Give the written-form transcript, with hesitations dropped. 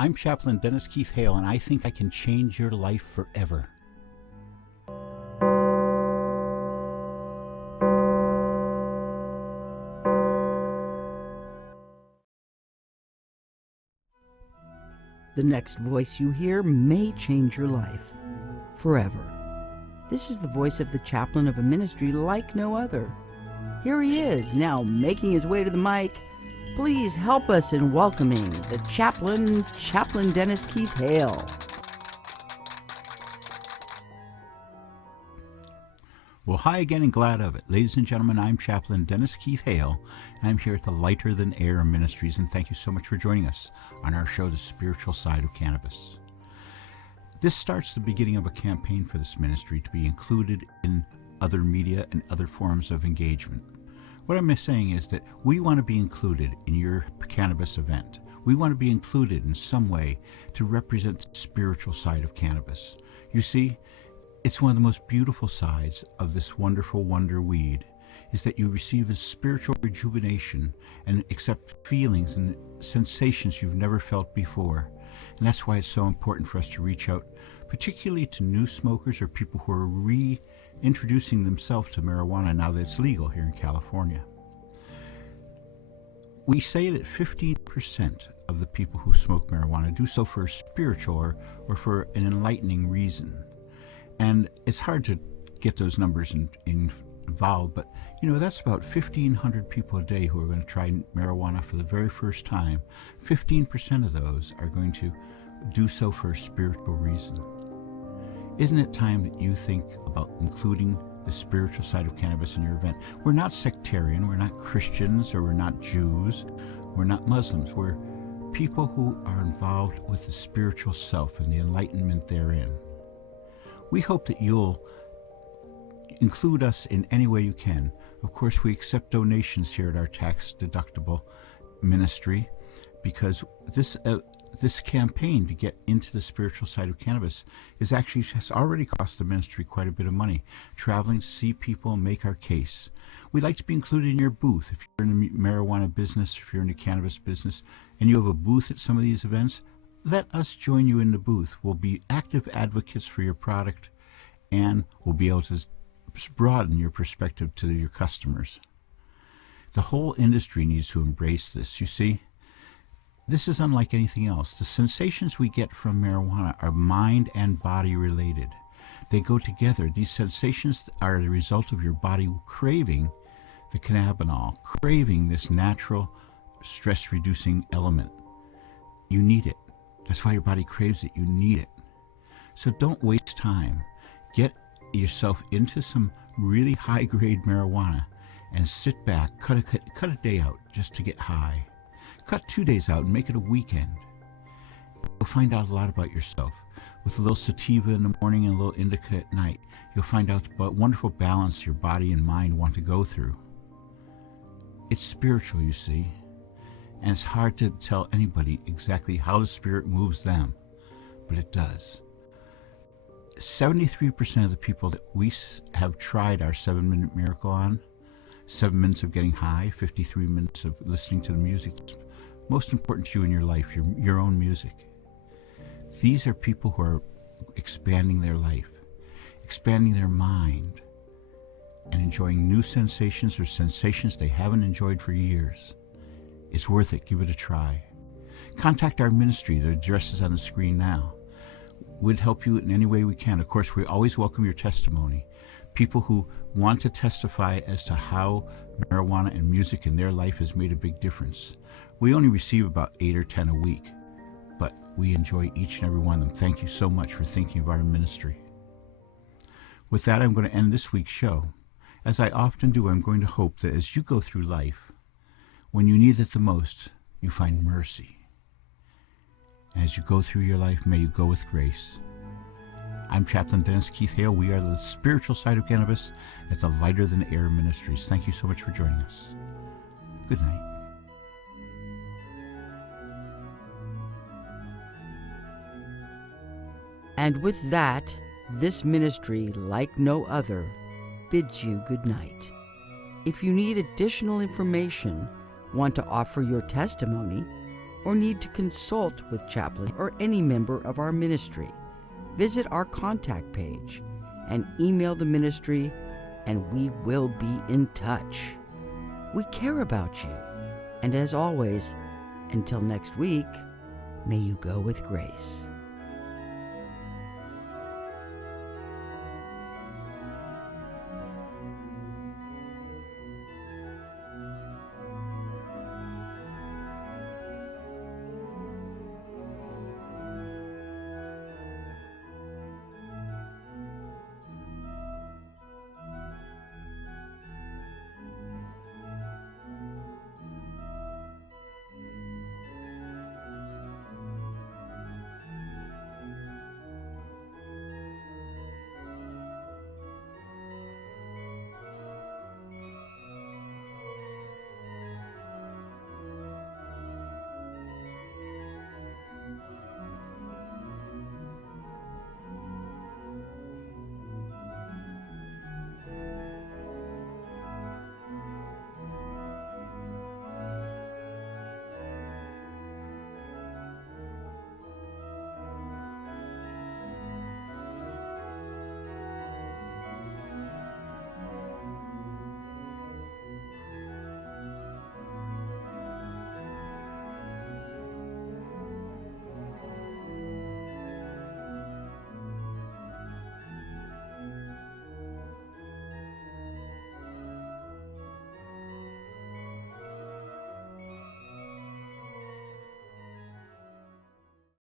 I'm Chaplain Dennis Keith Hale, and I think I can change your life forever. The next voice you hear may change your life forever. This is the voice of the chaplain of a ministry like no other. Here he is, now making his way to the mic. Please help us in welcoming the chaplain, Chaplain Dennis Keith Hale. Well, hi again and glad of it. Ladies and gentlemen, I'm Chaplain Dennis Keith Hale. I'm here at the Lighter Than Air Ministries, and thank you so much for joining us on our show, The Spiritual Side of Cannabis. This starts the beginning of a campaign for this ministry to be included in other media and other forms of engagement. What I'm saying is that we want to be included in your cannabis event. We want to be included in some way to represent the spiritual side of cannabis. You see, it's one of the most beautiful sides of this wonderful wonder weed is that you receive a spiritual rejuvenation and accept feelings and sensations you've never felt before. And that's why it's so important for us to reach out, particularly to new smokers or people who are reintroducing themselves to marijuana now that it's legal here in California. We say that 15% of the people who smoke marijuana do so for a spiritual or for an enlightening reason. And it's hard to get those numbers involved, but that's about 1,500 people a day who are going to try marijuana for the very first time. 15% of those are going to do so for a spiritual reason. Isn't it time that you think about including the spiritual side of cannabis in your event? We're not sectarian, we're not Christians, or we're not Jews, we're not Muslims. We're people who are involved with the spiritual self and the enlightenment therein. We hope that you'll include us in any way you can. Of course, we accept donations here at our tax-deductible ministry because this campaign to get into the spiritual side of cannabis has already cost the ministry quite a bit of money, traveling to see people and make our case. We'd like to be included in your booth. If you're in the marijuana business, if you're in the cannabis business, and you have a booth at some of these events, let us join you in the booth. We'll be active advocates for your product, and we'll be able to broaden your perspective to your customers. The whole industry needs to embrace this. You see, this is unlike anything else. The sensations we get from marijuana are mind and body related. They go together. These sensations are the result of your body craving the cannabinol, craving this natural stress-reducing element. You need it. That's why your body craves it. You need it. So don't waste time. Get yourself into some really high-grade marijuana and sit back, cut a day out just to get high. Cut 2 days out and make it a weekend. You'll find out a lot about yourself. With a little sativa in the morning and a little indica at night, you'll find out about wonderful balance your body and mind want to go through. It's spiritual, you see. And it's hard to tell anybody exactly how the spirit moves them, but it does. 73% of the people that we have tried our 7-minute miracle on, 7 minutes of getting high, 53 minutes of listening to the music that's most important to you in your life, your own music. These are people who are expanding their life, expanding their mind, and enjoying new sensations or sensations they haven't enjoyed for years. It's worth it. Give it a try. Contact our ministry. The address is on the screen now. We'd help you in any way we can. Of course, we always welcome your testimony. People who want to testify as to how marijuana and music in their life has made a big difference. We only receive about 8 or 10 a week, but we enjoy each and every one of them. Thank you so much for thinking of our ministry. With that, I'm going to end this week's show. As I often do, I'm going to hope that as you go through life, when you need it the most, you find mercy. As you go through your life, may you go with grace. I'm Chaplain Dennis Keith Hale. We are the spiritual side of cannabis at the Lighter Than Air Ministries. Thank you so much for joining us. Good night. And with that, this ministry, like no other, bids you good night. If you need additional information, want to offer your testimony, or need to consult with chaplain or any member of our ministry, visit our contact page and email the ministry, and we will be in touch. We care about you. And as always, until next week, may you go with grace.